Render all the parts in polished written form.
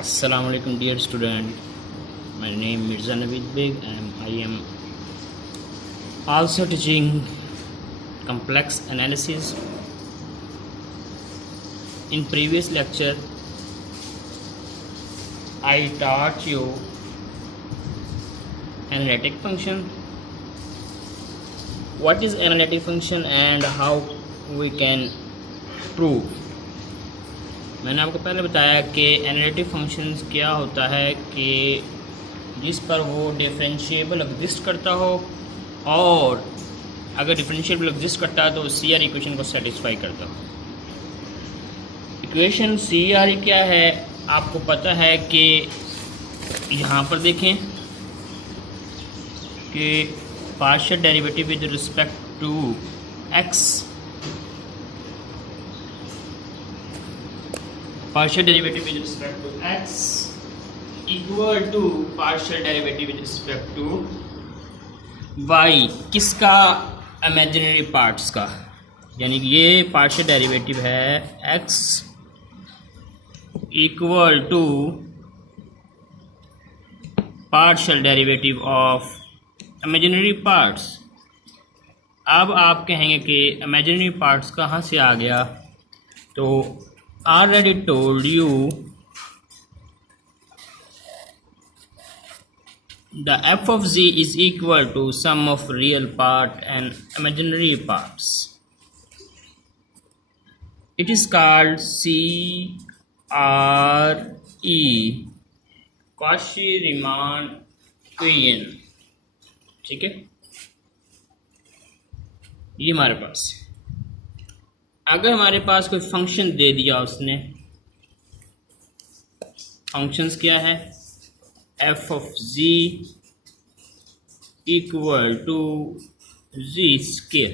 Assalamu alaikum dear student. My name is Mirza Naveed Beg and I am also teaching complex analysis. In previous lecture I taught you analytic function. What is analytic function and how we can prove. मैंने आपको पहले बताया कि analytic functions क्या होता है कि जिस पर वो डिफरेंशिएबल एग्जिस्ट करता हो और अगर डिफरेंशिएबल एग्जिस्ट करता है तो सी आर इक्वेशन को सेटिस्फाई करता हो। इक्वेशन सी आर क्या है आपको पता है कि यहाँ पर देखें कि partial derivative with respect to x, partial derivative with respect to x equal to partial derivative with respect to y। किसका? इमेजिनरी पार्ट्स का, यानी कि ये पार्शियल डेरिवेटिव है x equal to partial derivative of imaginary parts. अब आप कहेंगे कि इमेजिनरी पार्ट्स कहाँ से आ गया, तो already told you the f of z is equal to sum of real part and imaginary parts. It is called CRE, Cauchy-Riemann equation। ठीक है, ये हमारे पास है। अगर हमारे पास कोई फंक्शन दे दिया उसने, फंक्शंस क्या है, f of z equal to z square,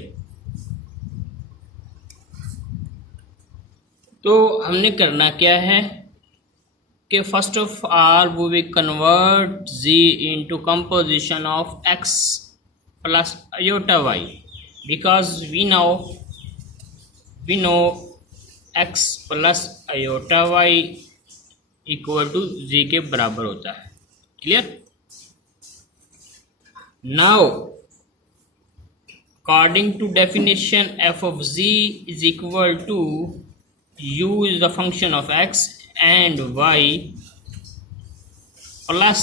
तो हमने करना क्या है कि फर्स्ट ऑफ ऑल वो we convert z into composition of x plus iota y, because we know x plus iota y equal to z के बराबर होता है। Clear? Now according to definition f of z is equal to u is the function of x and y plus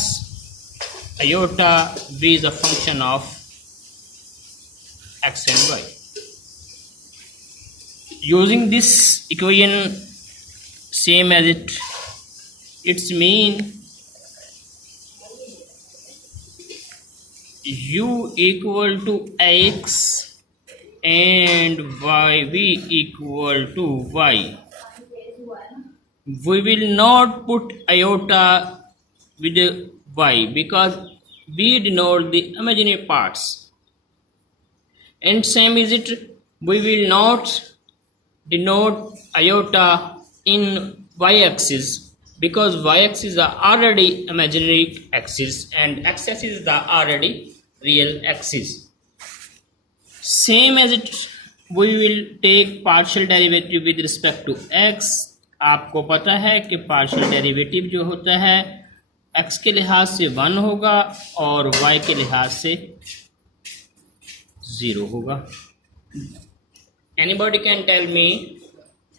iota v is the function of x and y। Using this equation same as its mean, u equal to x and v equal to y, we will not put iota with y because we denote the imaginary parts, and same is it, we will not denote iota in y-axis because y-axis are already imaginary axis and x-axis is the already real axis। Same as it, we will take partial derivative with respect to x। आपको पता है कि partial derivative जो होता है x के लिहाज से 1 होगा और y के लिहाज से 0 होगा। Anybody can tell me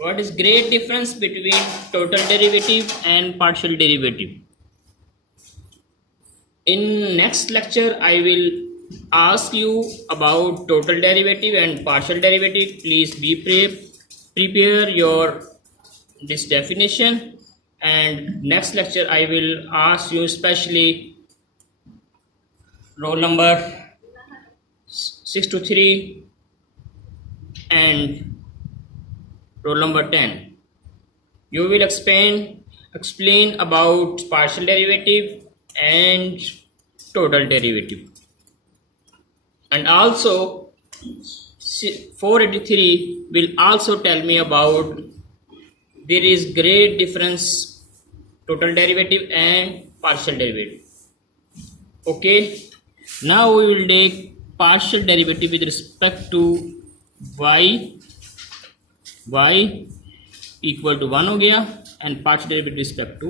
what is great difference between total derivative and partial derivative? In next lecture I will ask you about total derivative and partial derivative. Please be prepare your this definition, and next lecture I will ask you especially roll number 6 to 3 and roll number 10. You will explain about partial derivative and total derivative, and also 483 will also tell me about there is great difference total derivative and partial derivative। Okay, now we will take partial derivative with respect to y equal to 1 हो गया and partial derivative respect to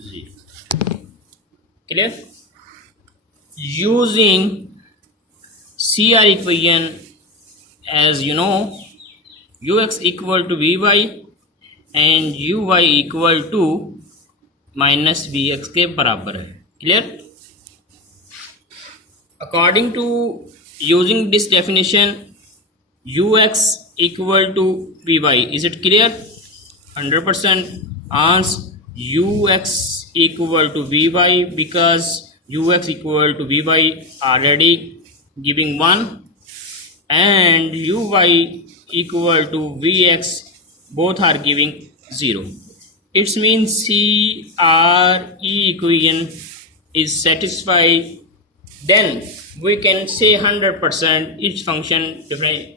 0. Clear? Using CR equation, as you know, ux equal to vy and uy equal to minus B X के बराबर है. Clear? According to using this definition ux equal to vy, is it clear? 100% answer ux equal to vy, because ux equal to vy already giving 1 and uy equal to vx both are giving 0. It means CRE equation is satisfied. Then we can say 100% each function different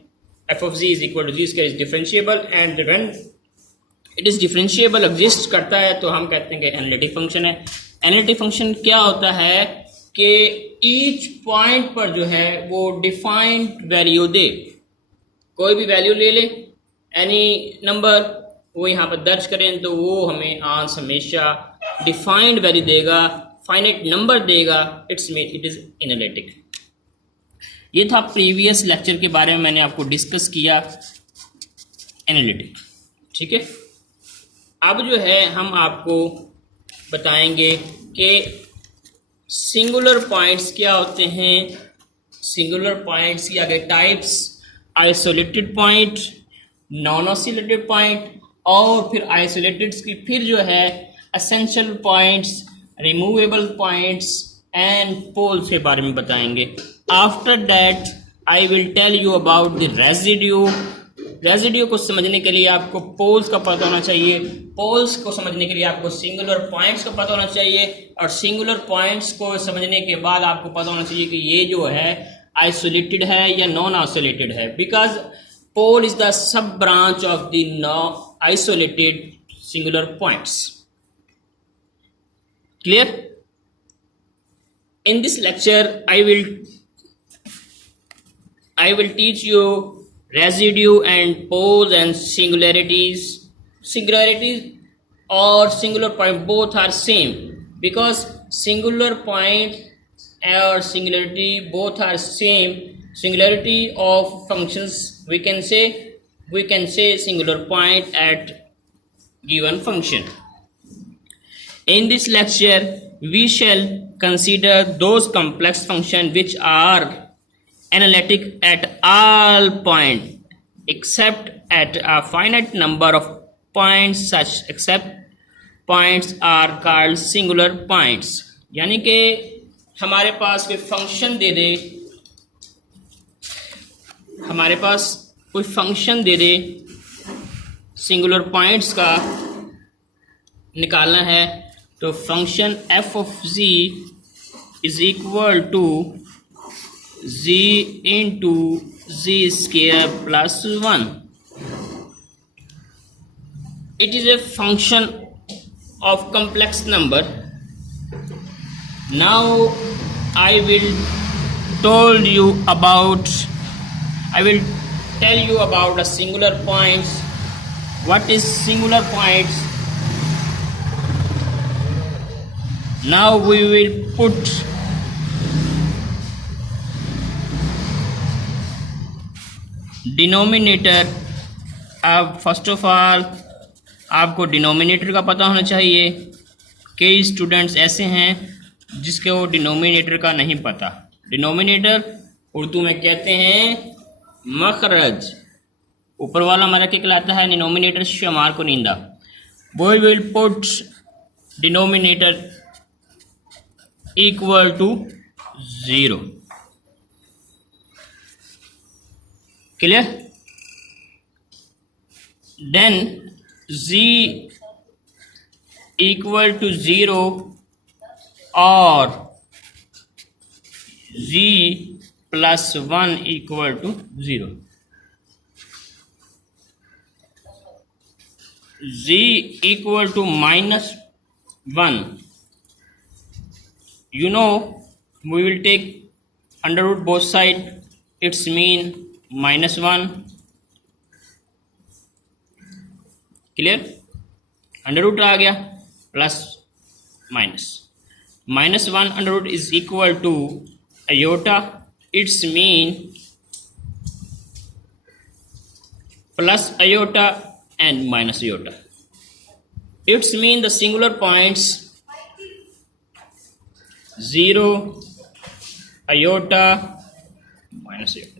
f of z is equal to z square is differentiable, and when it is differentiable exist करता है तो हम कहते हैं कि analytic function है. Analytic function क्या होता है कि ईच पॉइंट पर जो है वो डिफाइंड वैल्यू दे, कोई भी वैल्यू ले ले, एनी नंबर वो यहाँ पर दर्ज करें तो वो हमें आंसर हमेशा डिफाइंड वैल्यू देगा, फाइनाइट नंबर देगा. It is analytic. ये था प्रीवियस लेक्चर के बारे में मैंने आपको डिस्कस किया एनालिटिक. ठीक है, अब जो है हम आपको बताएंगे कि सिंगुलर पॉइंट्स क्या होते हैं. सिंगुलर पॉइंट्स की आगे types, isolated point, non isolated point, और फिर आइसोलेटेड्स की फिर जो है essential points, removable points and poles के बारे में बताएंगे. After that I will tell you about the residue. Residue को समझने के लिए आपको पोल्स का पता होना चाहिए, पोल्स को समझने के लिए आपको सिंगुलर पॉइंट्स का पता होना चाहिए, और सिंगुलर पॉइंट्स को समझने के बाद आपको पता होना चाहिए कि ये जो है आइसोलेटेड है या नॉन आइसोलेटेड है, because pole is the sub branch of the isolated singular points. Clear? In this lecture I will teach you residue and poles and singularities. Singularities or singular point both are same, because singular point or singularity both are same. Singularity of functions we can say singular point at given function. In this lecture we shall consider those complex functions which are analytic at all points except at a finite number of points. Such except points are called singular points. यानी कि हमारे पास कोई function दे दे, हमारे पास कोई function दे दे, सिंगुलर पॉइंट्स का निकालना है, तो function f of z is equal to z into z square plus 1. It is a function of complex number. Now I will tell you about the singular points. What is singular points? Now we will put denominator. अब first of all आपको denominator का पता होना चाहिए. कई students ऐसे हैं जिसके वो डिनोमिनेटर का नहीं पता. डिनोमिनेटर उर्दू में कहते हैं मखरज. ऊपर वाला हमारा क्या कहलाता है? डिनोमिनेटर शुमार को नींदा. We will put denominator equal to 0. Clear? Then z equal to 0 और z plus 1 equal to 0. z equal to -1. You know, we will take under root both side. Its mean -1. Clear? Under root आ गया plus minus 1 under root is equal to iota, its mean plus iota and minus iota. Its mean the singular points 0, iota, minus iota.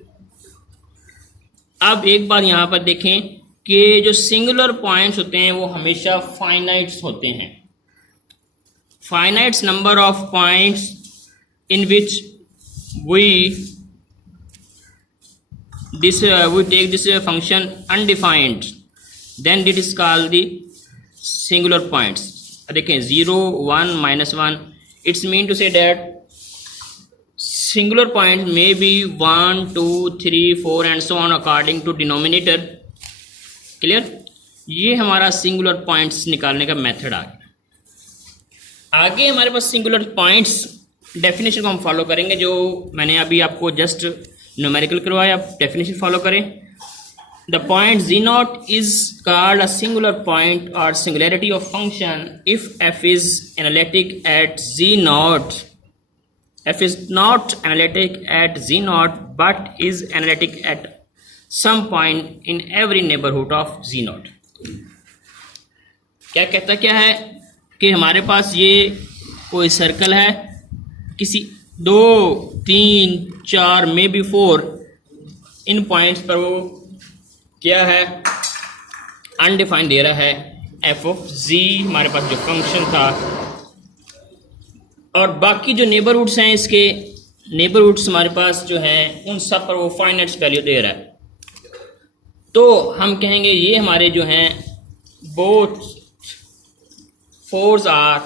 अब एक बार यहाँ पर देखें कि जो singular points होते हैं वो हमेशा फाइनाइट्स होते हैं. Finites number of points in which we take this function undefined, then it is called the singular points. देखें 0, 1, minus 1. It's mean to say that singular point may be 1, 2, 3, 4 and so on according to denominator. Clear? ये हमारा singular points निकालने का method आ गया. आगे हमारे पास singular points definition को हम फॉलो करेंगे, जो मैंने अभी आपको जस्ट न्यूमेरिकल करवाया. आप डेफिनेशन फॉलो करें. The point z0 is called a singular point और singularity of function if f is analytic at z0. f is not analytic at z0 but is analytic at some point in every neighborhood of z0. क्या कहता क्या है कि हमारे पास ये कोई circle है, किसी 2, 3, 4 मे बी 4 इन पॉइंट्स पर वो क्या है अनडिफाइंड दे रहा है एफ ऑफ जी, हमारे पास जो फंक्शन था. और बाकी जो नेबरहुड्स हैं, इसके नेबरहुड्स हमारे पास जो हैं उन सब पर वो फाइनाइट वैल्यू दे रहा है. तो हम कहेंगे ये हमारे जो हैं both force are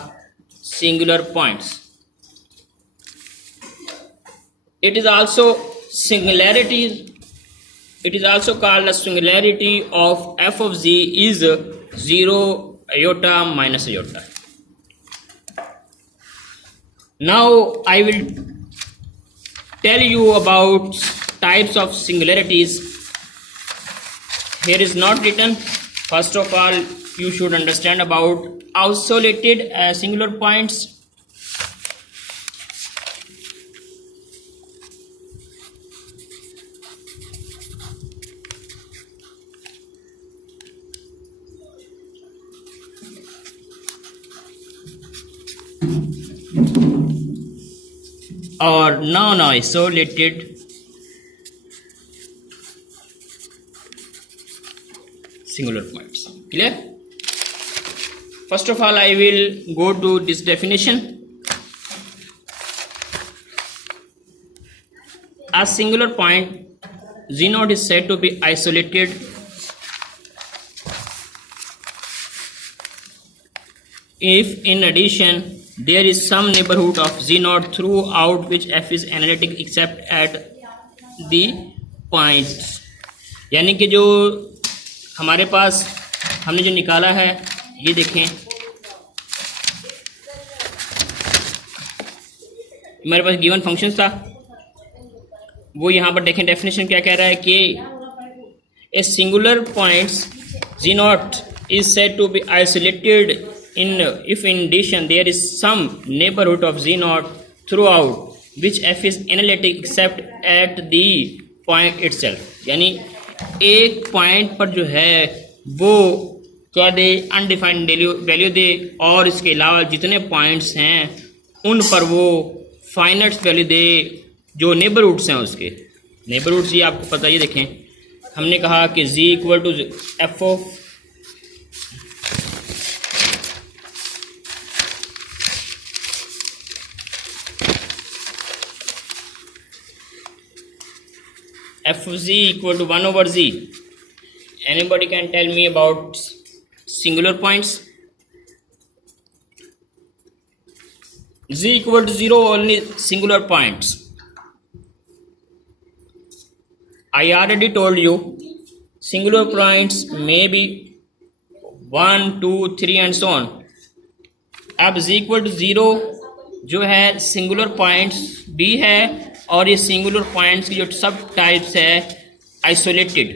singular points. It is also called a singularity of f of z is 0, iota, minus iota. Now I will tell you about types of singularities. Here is not written. First of all, you should understand about isolated singular points. और non-isolated singular points. Clear? First of all, I will go to this definition. A singular point z0 is said to be isolated if in addition there is some neighborhood of z0 throughout which f is analytic except at the points. यानी कि जो हमारे पास हमने जो निकाला है, ये देखें हमारे पास गिवन फंक्शन था, वो यहाँ पर देखें डेफिनेशन क्या कह रहा है कि ए singular points z0 is said to be isolated if in addition there is some neighborhood of z0 throughout which f is analytic except at the point itself. यानी एक पॉइंट पर जो है वो क्या दे, अनडिफाइंड वैल्यू दे, और इसके अलावा जितने पॉइंट्स हैं उन पर वो फाइनाइट वैल्यू दे जो नेबरहुड्स हैं. उसके नेबरहुड्स ये आपको पता ही, देखें हमने कहा कि z equal to f of f of z equal to 1 over z. Anybody can tell me about singular points? Z equal to 0 only singular points. I already told you singular points may be 1, 2, 3 and so on. अब z equal to 0 जो है singular points भी है, और ये singular points की जो सब टाइप्स है isolated.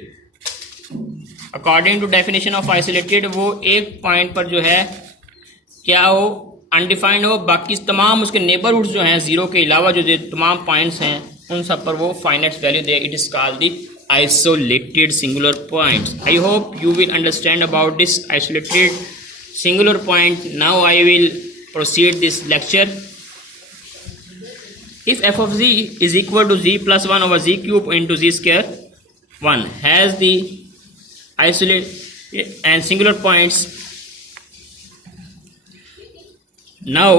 According to definition of isolated, वो एक पॉइंट पर जो है क्या हो अनडिफाइंड हो, बाकी तमाम उसके नेबरहुड जो हैं जीरो के अलावा जो तमाम पॉइंट्स हैं उन सब पर वो finite value they, it is called the isolated singular points. I hope you will understand about this isolated singular point. Now I will proceed this lecture. If f of z is equal to z plus 1 over z cube into z square 1 has the isolate and singular points. Now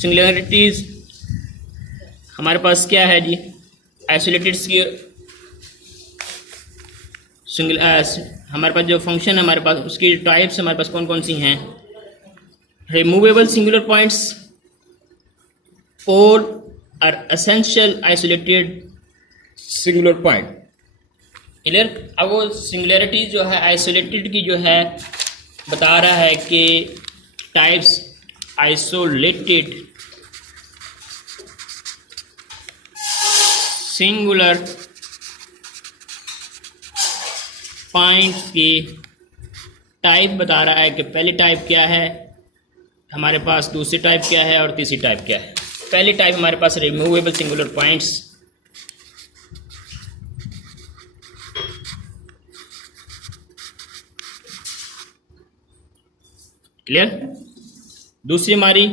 singularities हमारे पास क्या है जी, isolated हमारे पास जो function है हमारे पास उसकी types हमारे पास कौन कौन सी हैं. रिमूवेबल सिंगुलर पॉइंट्स, पोल और essential isolated singular point. Clear. अब वो सिंगुलरिटी जो है आइसोलेटेड की जो है बता रहा है कि टाइप्स आइसोलेटेड सिंगुलर पॉइंट की टाइप बता रहा है कि पहली टाइप क्या है हमारे पास, दूसरी टाइप क्या है और तीसरी टाइप क्या है. पहली टाइप हमारे पास रिमूवेबल सिंगुलर पॉइंट्स. क्लियर. दूसरी हमारे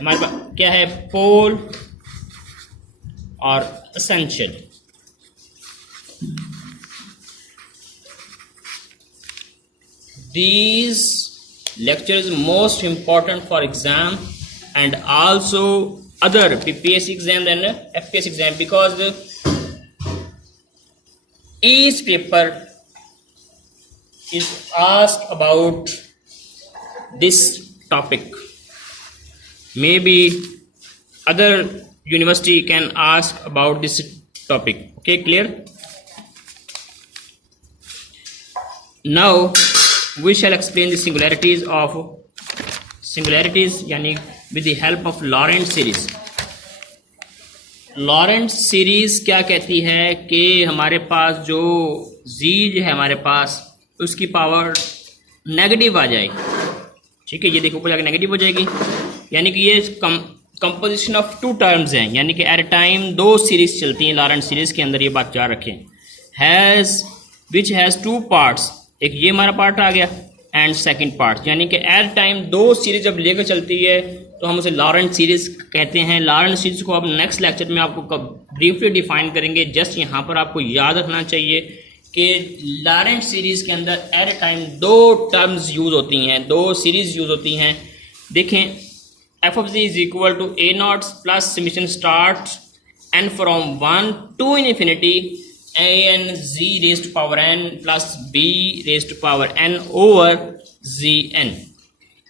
पास क्या है, पोल और essential. These lectures most important for exam and also other PPSC exam and FPS exam, because each paper is asked about this topic. Maybe other university can ask about this topic. Okay, clear. Now we shall explain the singularities यानी with the help of Lorentz series. Lorentz series क्या कहती है कि हमारे पास जो z है हमारे पास उसकी पावर नेगेटिव आ जाएगी. ठीक है, ये देखो ऊपर जाकर नेगेटिव हो जाएगी, यानी कि ये कंपोजिशन ऑफ टू टर्म्स हैं, यानी कि एट अ टाइम दो सीरीज चलती हैं. लॉरेंट्ज सीरीज के अंदर ये बात याद रखें. विच हैज़ टू पार्ट्स, एक ये हमारा पार्ट आ गया एंड सेकंड पार्ट, यानी कि एट टाइम दो सीरीज जब लेकर चलती है तो हम उसे लॉरेंट्ज सीरीज कहते हैं. लॉरेंट्ज सीरीज को अब नेक्स्ट लेक्चर में आपको ब्रीफली डिफाइन करेंगे. जस्ट यहाँ पर आपको याद रखना चाहिए कि लॉरेंट्ज सीरीज के अंदर एट अ टाइम दो टर्म्स यूज होती हैं, दो सीरीज यूज होती हैं. देखें, f of z is equal to a naught plus summation start n from 1 to infinity a n z raised to power n plus b raised to power n over z n.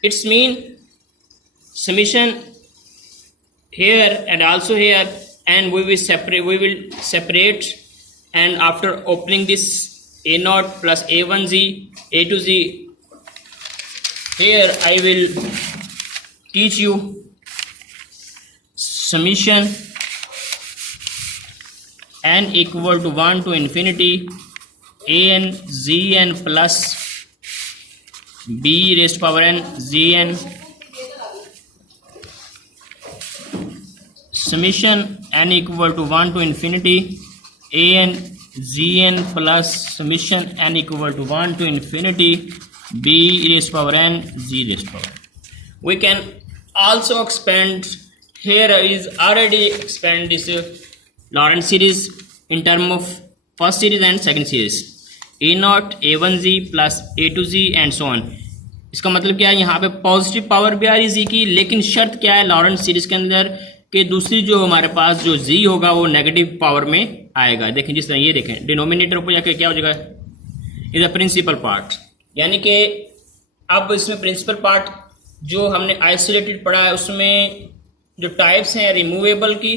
It's mean summation here and also here, and we will separate and after opening this a naught plus a1z a to z, here I will teach you summation n equal to 1 to infinity a n z n plus b raised to power n z n, summation n equal to 1 to infinity a n z n plus summation n equal to 1 to infinity b raised to power n z raised to power n. We can also expand, here is already expand this Lorentz series in term of first series and second series, a naught a1z plus a to z and so on. इसका मतलब क्या है, यहाँ पे positive power भी आ रही z की, लेकिन शर्त क्या है लॉरेंट्ज सीरीज के अंदर कि दूसरी जो हमारे पास जो z होगा वो नेगेटिव पावर में आएगा. देखें जिस तरह ये देखें, डिनोमिनेटर ऊपर जाके क्या हो जाएगा, इज अ प्रिंसिपल पार्ट. यानी कि अब इसमें प्रिंसिपल पार्ट जो हमने आइसोलेटेड पढ़ा है उसमें जो टाइप्स हैं रिमूवेबल की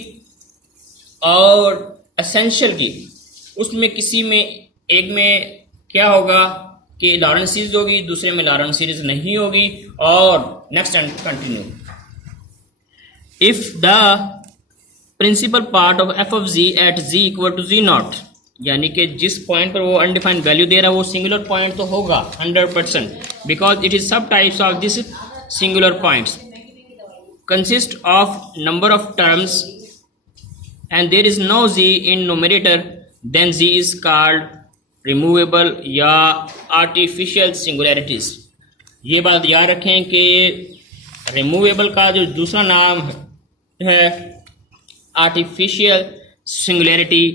और एसेंशियल की, उसमें किसी में एक में क्या होगा कि लॉरेंट्ज सीरीज होगी, दूसरे में लॉरेंट्ज सीरीज नहीं होगी. और next and continue. If the principal part of f of z at z equal to z naught, यानी कि जिस पॉइंट पर वो अनडिफाइंड वैल्यू दे रहा है वो सिंगुलर पॉइंट तो होगा 100%, बिकॉज इट इज सब types of this singular points consist of number of terms and there is no z in numerator, then z is called removable या artificial singularities. ये बात याद रखें कि removable का जो दूसरा नाम है artificial singularity,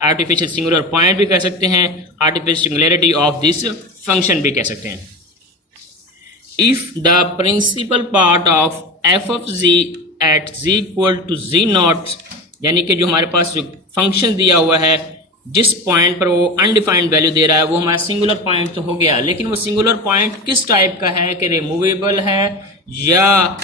artificial singular point भी कह सकते हैं, artificial singularity of this function भी कह सकते हैं. If the principal part of f of z at z equal to z naught, यानी कि जो हमारे पास जो फंक्शन दिया हुआ है जिस पॉइंट पर वो अनडिफाइंड वैल्यू दे रहा है वो हमारा सिंगुलर पॉइंट तो हो गया, लेकिन वो सिंगुलर पॉइंट किस टाइप का है कि रिमूवेबल है या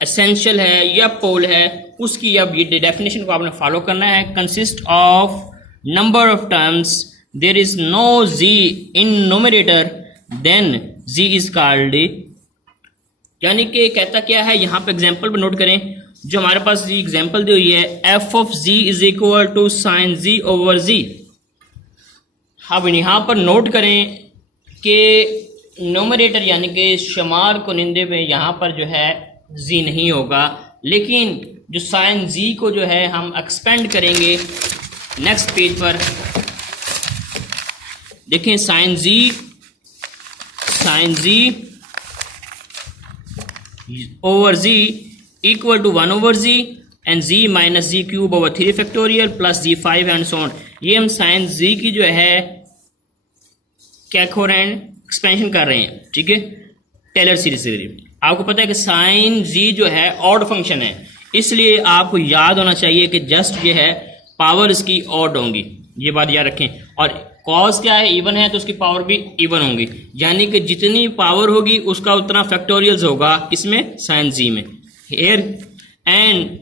एसेंशियल है या पोल है, उसकी अब ये डेफिनेशन को आपने फॉलो करना है. Consist of number of terms, there is no z in numerator, then z is called, यानी कि कहता क्या है यहाँ पे एग्जाम्पल पर नोट करें. जो हमारे पास जी एग्जाम्पल दी हुई है f of z is equal to sine z over z. अब यहाँ पर नोट करें कि न्यूमरेटर यानी कि शुमार कुनिंदे में यहाँ पर जो है जी नहीं होगा, लेकिन जो साइन जी को जो है हम एक्सपेंड करेंगे नेक्स्ट पेज पर. देखें sine z over z equal to 1 over z and z minus z cube over 3 factorial plus z 5 and so on. ये हम साइन जी की जो है क्या हो रहे हैं, एक्सपेंशन कर रहे हैं. ठीक है, टेलर सीरीज से आपको पता है कि साइन जी जो है ऑड फंक्शन है, इसलिए आपको याद होना चाहिए कि जस्ट ये है पावर इसकी ऑड होंगी, ये बात याद रखें. और कॉस क्या है, इवन है तो उसकी पावर भी इवन होंगी, यानी कि जितनी पावर होगी उसका उतना फैक्टोरियल्स होगा इसमें साइन जी में. हेयर एंड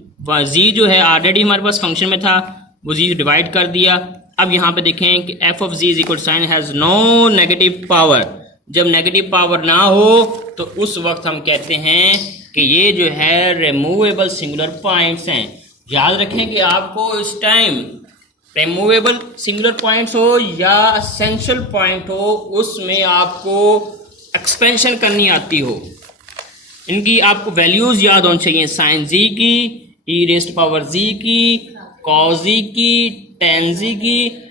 जी जो है ऑलरेडी हमारे पास फंक्शन में था, वो जी डिवाइड कर दिया. अब यहाँ पे देखें कि f of z is equal sine has no negative power. जब नेगेटिव पावर ना हो तो उस वक्त हम कहते हैं कि ये जो है रिमूवेबल सिंगुलर पॉइंट्स हैं. याद रखें कि आपको इस टाइम रिमूवेबल सिंगुलर पॉइंट्स हो या एसेंशियल पॉइंट हो, उसमें आपको एक्सपेंशन करनी आती हो, इनकी आपको वैल्यूज याद होनी चाहिए. साइन जी की, ई रेस्ट पावर जी की, कॉस जी की, टेन जी की,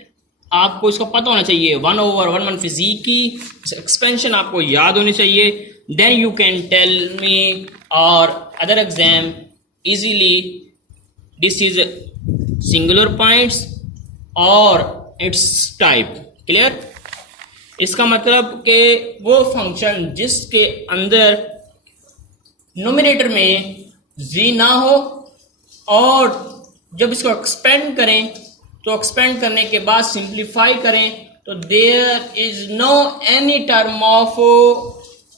आपको इसका पता होना चाहिए. 1 ओवर 1 मनफी जी की एक्सपेंशन आपको याद होनी चाहिए. Then you can tell me और other exam easily this is singular points और इट्स टाइप. क्लियर? इसका मतलब कि वो फंक्शन जिसके अंदर न्यूमरेटर में जी ना हो और जब इसको एक्सपेंड करें तो एक्सपेंड करने के बाद सिंप्लीफाई करें तो there is no any term of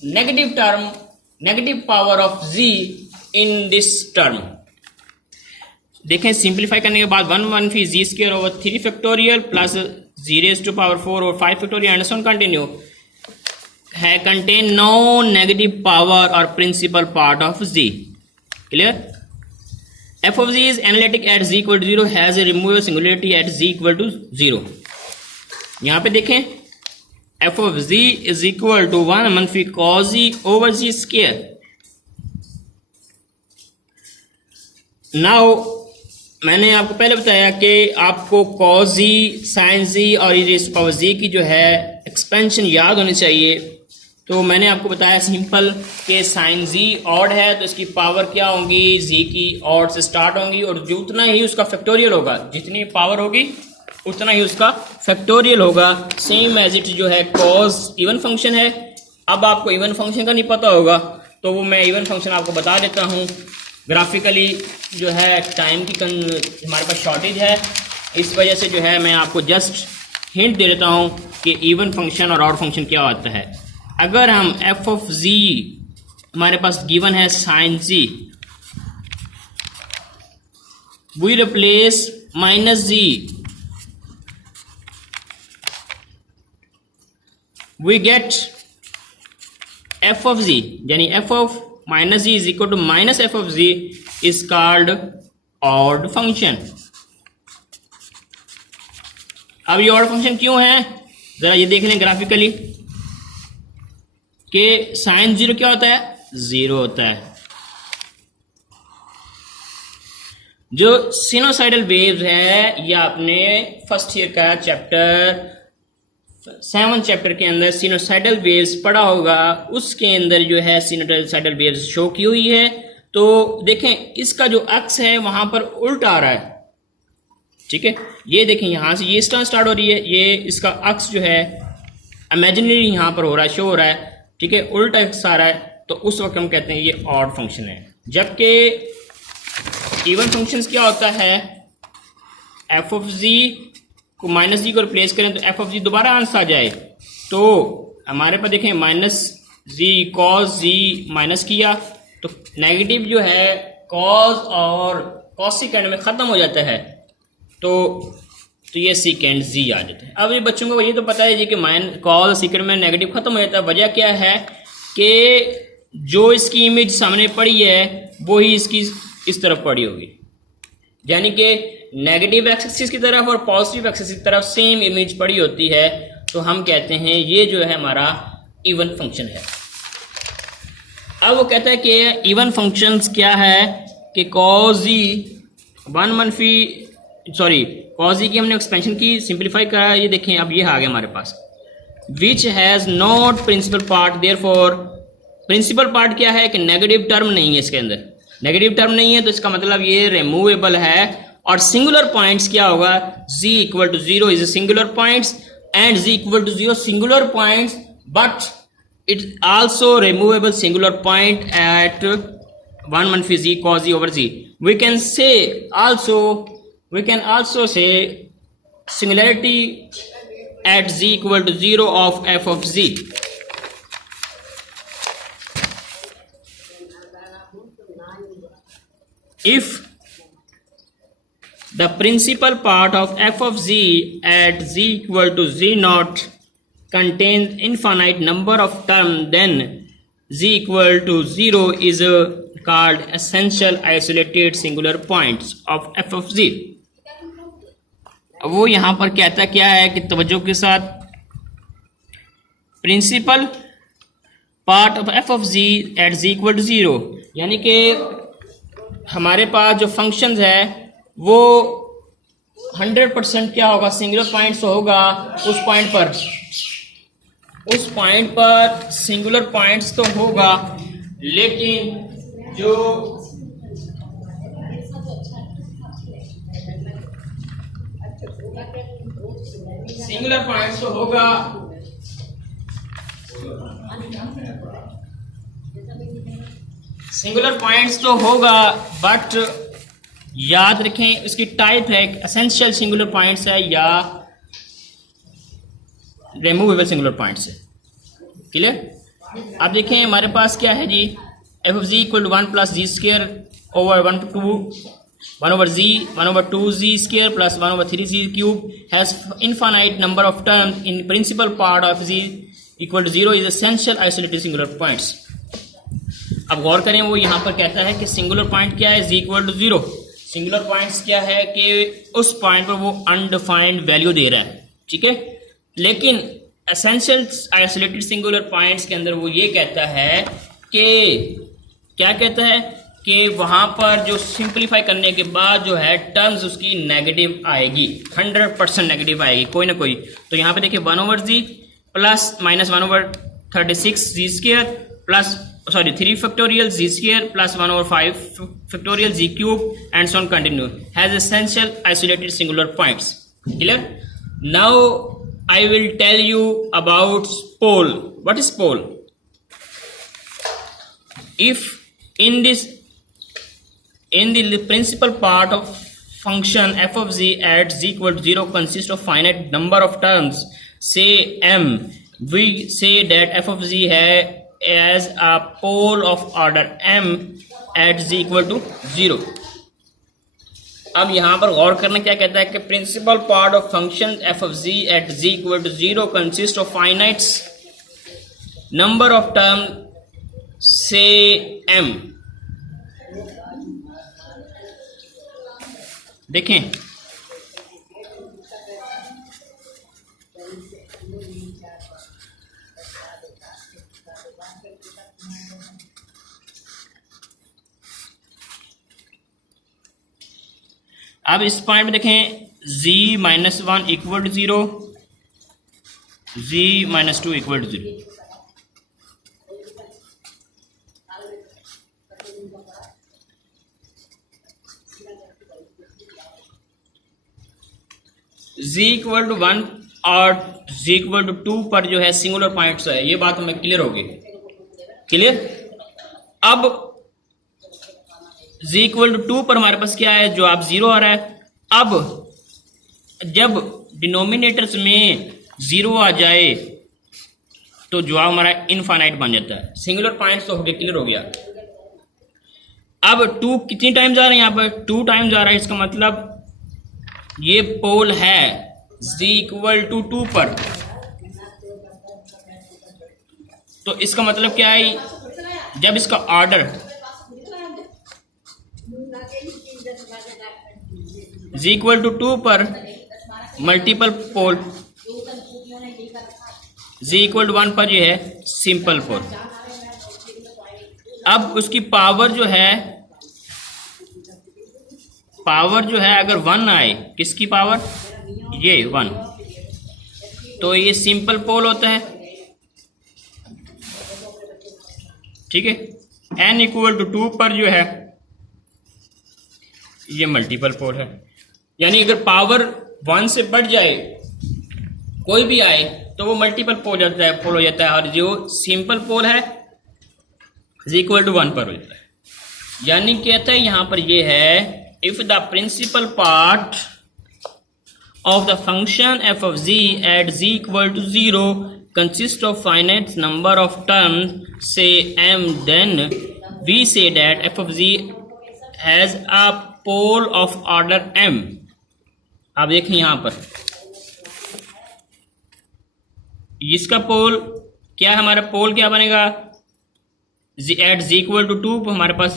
negative power of z in this term. देखें सिंप्लीफाई करने के बाद 1 फी z square over 3 factorial plus z raise to power 4 और 5 factorial and so on continue है कंटेन नो नेगेटिव पावर और principal part of z. Clear? f of z is analytic at z equal to 0 has a removable singularity at z equal to 0. यहाँ पे देखें f of z is equal to 1 मनफी cos z over z square. Now मैंने आपको पहले बताया कि आपको cos z, sin z और e raised to power z की जो है एक्सपेंशन याद होनी चाहिए. तो मैंने आपको बताया सिंपल कि साइन जी ऑड है तो इसकी पावर क्या होंगी, जी की ऑड से स्टार्ट होंगी और जो उतना ही उसका फैक्टोरियल होगा, जितनी पावर होगी उतना ही उसका फैक्टोरियल होगा. सेम एज इट जो है कॉस इवन फंक्शन है. अब आपको इवन फंक्शन का नहीं पता होगा तो वो मैं इवन फंक्शन आपको बता देता हूँ ग्राफिकली. जो है टाइम की हमारे पास शॉर्टेज है, इस वजह से जो है मैं आपको जस्ट हिंट दे देता हूँ कि इवन फंक्शन और ऑड फंक्शन क्या होता है. अगर हम f ऑफ z हमारे पास गिवन है sine z, we replace minus z, we get f of z, यानी f of minus z is equal to minus f of z is called odd function. अब ये ऑड फंक्शन क्यों है जरा ये देख लें ग्राफिकली कि साइन जीरो क्या होता है, 0 होता है। जो सिनोसाइडल वेव्स है, ये आपने फर्स्ट ईयर का चैप्टर 7 चैप्टर के अंदर सिनोसाइडल वेव्स पढ़ा होगा, उसके अंदर जो है सिनोसाइडल वेव्स शो की हुई है। तो देखें इसका जो अक्स है वहां पर उल्टा आ रहा है, ठीक है। ये देखें यहां से ये स्टार्ट हो रही है, ये इसका अक्स जो है इमेजिनरी यहां पर हो रहा है, शो हो रहा है, ठीक है, उल्टा अक्स आ रहा है। तो उस वक्त हम कहते हैं ये ऑड फंक्शन है। जबकि इवन फंक्शंस क्या होता है, एफ ऑफ जी को माइनस जी को रिप्लेस करें तो एफ ऑफ जी दोबारा आंसर आ जाए। तो हमारे पास देखें माइनस जी कॉस जी माइनस किया तो नेगेटिव जो है कॉस और कॉस सेकेंड में ख़त्म हो जाता है, तो ये सेकेंड जी आ जाता है। अब ये बच्चों को ये तो पता है जी कि कॉस सेकेंड में नेगेटिव ख़त्म हो जाता है। वजह क्या है कि जो इसकी इमेज सामने पड़ी है वो ही इसकी इस तरफ पड़ी होगी, यानी कि नेगेटिव एक्सिस की तरफ और पॉजिटिव एक्सिस की तरफ सेम इमेज पड़ी होती है। तो हम कहते हैं ये जो है हमारा इवन फंक्शन है। अब वो कहता है कि इवन फंक्शंस क्या है कि कॉस जी कॉस जी की हमने एक्सपेंशन की, सिंप्लीफाई करा, ये देखें अब ये आ गया हमारे पास, which has not principal part. Therefore principal part क्या है कि नेगेटिव टर्म नहीं है, इसके अंदर नेगेटिव टर्म नहीं है, तो इसका मतलब ये रिमूवेबल है। और सिंगुलर पॉइंट्स क्या होगा, z equal to 0 is a singular points and z equal to 0 singular points, but it also removable singular point at 1 मनफी z cos z over z. We can also say singularity at z equal to 0 of f of z. If the principal part of f of z at z equal to z naught contains infinite number of terms, then z equal to 0 is called essential isolated singular points of f of z. अब वो यहाँ पर कहता क्या है कि तवज्जो के साथ, principal part of f of z at z equal to 0, यानी कि हमारे पास जो फंक्शंस है वो 100% क्या होगा, सिंगुलर पॉइंट्स होगा। उस पॉइंट पर सिंगुलर पॉइंट्स तो होगा, लेकिन जो सिंगुलर पॉइंट्स तो होगा, बट याद रखें इसकी टाइप है एसेंशियल सिंगुलर पॉइंट्स है या रिमूवेबल सिंगुलर पॉइंट्स है। क्लियर। अब देखें हमारे पास क्या है जी, f of z equal to 1 plus z square over 1 over 2 z square plus 1 over 3 z cube has infinite number of terms in principal part of z equal to 0 is essential isolated singular points. अब गौर करें, वो यहाँ पर कहता है कि singular point क्या है, z equal to 0। Singular points क्या है कि उस पॉइंट पर वो अनडिफाइंड वैल्यू दे रहा है, ठीक है। लेकिन एसेंशियल आइसोलेटेड सिंगुलर पॉइंट्स के अंदर वो ये कहता है कि क्या कहता है कि वहां पर जो सिंप्लीफाई करने के बाद जो है टर्म्स उसकी नेगेटिव आएगी, 100% नेगेटिव आएगी कोई ना कोई। तो यहाँ पे देखिए 1 over z plus minus 1 over 36 z square plus 3 factorial z square plus 1 over 5 factorial z cube and so on continue has essential isolated singular points. Clear? Now I will tell you about pole. What is pole? If in the principal part of function f of z at z equal to 0 consists of finite number of terms, say m, we say that f of z has a pole of order m at z equal to 0. अब यहां पर गौर करना क्या कहता है कि principal part of function f of z at z equal to 0 consists of finite number of terms, say m. देखें अब इस पॉइंट में देखें z-1 equal to 0, z-2 equal to 0। z equal to 1 और z इक्वल टू 2 पर जो है singular points है, ये बात हमें क्लियर होगी। क्लियर। अब z इक्वल टू 2 पर हमारे पास क्या है, जो आप 0 आ रहा है। अब जब डिनोमिनेटर्स में 0 आ जाए तो जवाब हमारा इनफाइनाइट बन जाता है। सिंगुलर पॉइंट्स तो हो गया, क्लियर हो गया। अब 2 कितनी टाइम्स आ रहे हैं, यहाँ पर 2 टाइम्स आ रहा है। इसका मतलब ये पोल है z इक्वल टू 2 पर, तो इसका मतलब क्या है, जब इसका ऑर्डर z इक्वल टू 2 पर multiple pole, z equal to 1 पर ये है सिंपल पोल। अब उसकी पावर जो है अगर 1 आए, किसकी पावर, ये 1, तो ये सिंपल पोल होता है। ठीक है। n इक्वल टू 2 पर जो है ये मल्टीपल पोल है। यानी अगर पावर 1 से बढ़ जाए, कोई भी आए, तो वो मल्टीपल पोल हो जाता है, और जो सिंपल पोल है z इक्वल टू 1 पर हो जाता है। यानी कहता है यहां पर ये है, if the principal part of the function f of z at z equal to 0 consists of finite number of terms, say m, then we say that f of z has a pole of order m। आप देखें यहां पर इसका पोल क्या है, हमारा पोल क्या बनेगा, एट z इक्वल टू 2 हमारे पास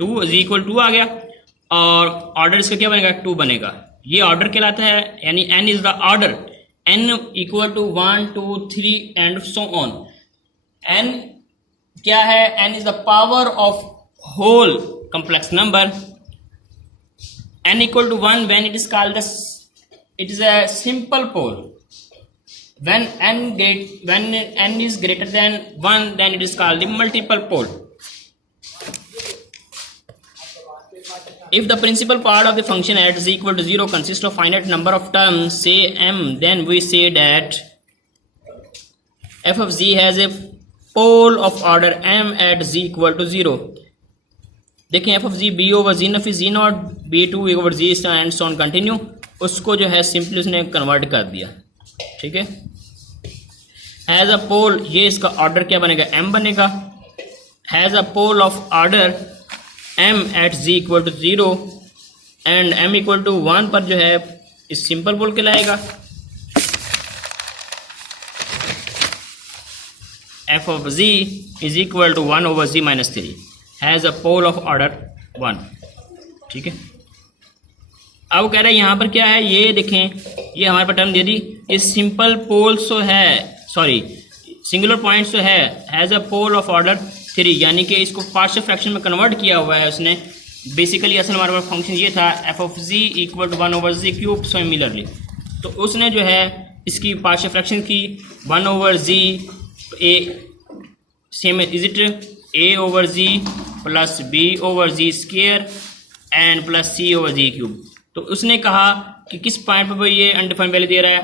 2 z इक्वल 2 आ गया, और ऑर्डर इसका क्या बनेगा, 2 बनेगा। ये ऑर्डर कहलाता है, यानी n is the order, n equal to 1 2 3 and so on. n क्या है, n is the power of whole complex number। n equal to 1 when it is called as, it is a simple pole। when n is greater than 1 then it is called the multiple pole। if the principal part of the function at z equal to 0 consists of finite number of terms, say m, then we say that f of z has a pole of order m at z equal to 0। देखें f of z b over z of z naught b2 over z and so on continue, उसको जो है simply उसने convert कर दिया। ठीक है। Has a पोल, ये इसका ऑर्डर क्या बनेगा, m बनेगा। Has a pole of order m at z equal to 0 and m equal to 1 पर जो है इस सिंपल पोल कहलाएगा। f of z is equal to 1 over z minus 3 has a pole of order 1। ठीक है। अब कह रहे हैं यहाँ पर क्या है, ये देखें, ये हमारे पास टर्म दे दी, ये सिंपल पोल्स तो है, सॉरी सिंगुलर पॉइंट्स तो है, has a pole of order 3, यानी कि इसको पार्शियल फ्रैक्शन में कन्वर्ट किया हुआ है उसने। बेसिकली असल हमारे पास फंक्शन ये था f of z equal to 1 over z cube similarly, तो उसने जो है इसकी पार्शियल फ्रैक्शन की 1 over z a same is it a over z plus b over z square and plus c over z cube. तो उसने कहा कि किस पॉइंट पर ये अनडिफाइंड वैल्यू दे रहा है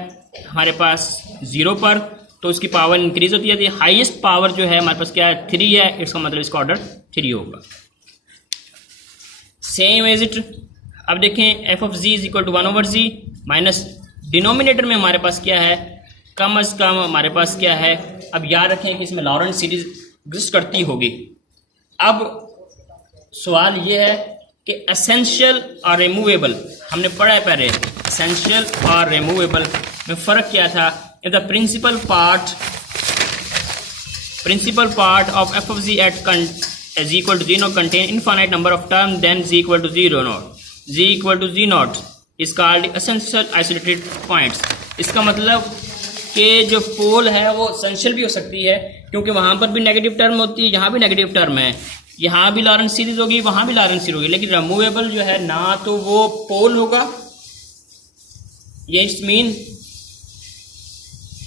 हमारे पास 0 पर, तो उसकी पावर इंक्रीज होती है। हाईएस्ट पावर जो है हमारे पास क्या है, 3 है, इसका मतलब इसका ऑर्डर 3 होगा। Same as it. अब देखें f of z is equal to 1 over z minus denominator में हमारे पास क्या है, कम अज कम हमारे पास क्या है। अब याद रखें कि इसमें लॉरेंट सीरीज एग्जिस्ट करती होगी। अब सवाल ये है कि एसेंशियल और रिमूवेबल, हमने पढ़ा है पहले, एसेंशियल और रिमूवेबल में फ़र्क क्या था। If the principal part of f of z at z equal to 0 contain infinite number of terms, then z equal to 0 naught, z equal to z naught is called essential isolated points। इसका मतलब कि जो पोल है वो essential भी हो सकती है, क्योंकि वहाँ पर भी नेगेटिव टर्म होती है, यहाँ भी नेगेटिव टर्म है। यहाँ भी लॉरेंट सीरीज होगी, वहाँ भी लॉरेंट सीरीज होगी, लेकिन रिमूवेबल जो है ना तो वो पोल होगा, ये इट्स मीन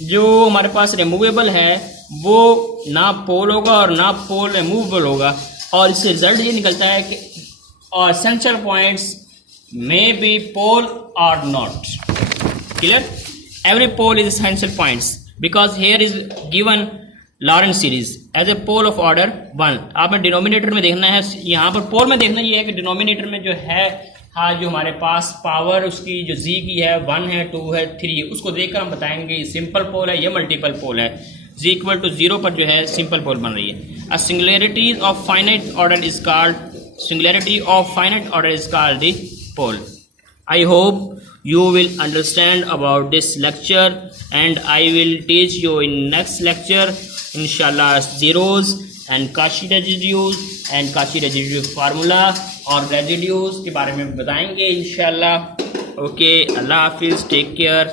जो हमारे पास रिमूवेबल है वो ना पोल होगा और ना पोल रिमूवेबल होगा, और इससे रिजल्ट ये निकलता है कि essential points may be pole और not. Clear? Every pole is essential points because here is given Laurent series as a pole of order 1। आपने डिनोमिनेटर में देखना है, यहाँ पर पोल में देखना ये है कि डिनोमिनेटर में जो है हाँ जो हमारे पास पावर उसकी जो जी की है 1 है 2 है 3 है, उसको देखकर हम बताएंगे सिंपल पोल है या मल्टीपल पोल है। जी इक्वल टू 0 पर जो है सिंपल पोल बन रही है। A singularity of finite order is called the pole. I hope you will understand about this lecture, and I will teach you in next lecture inshallah zeros and Cauchy residues and Cauchy residue formula और residues के बारे में बताएंगे इंशाल्लाह। Okay, अल्लाह हाफिज़, take care.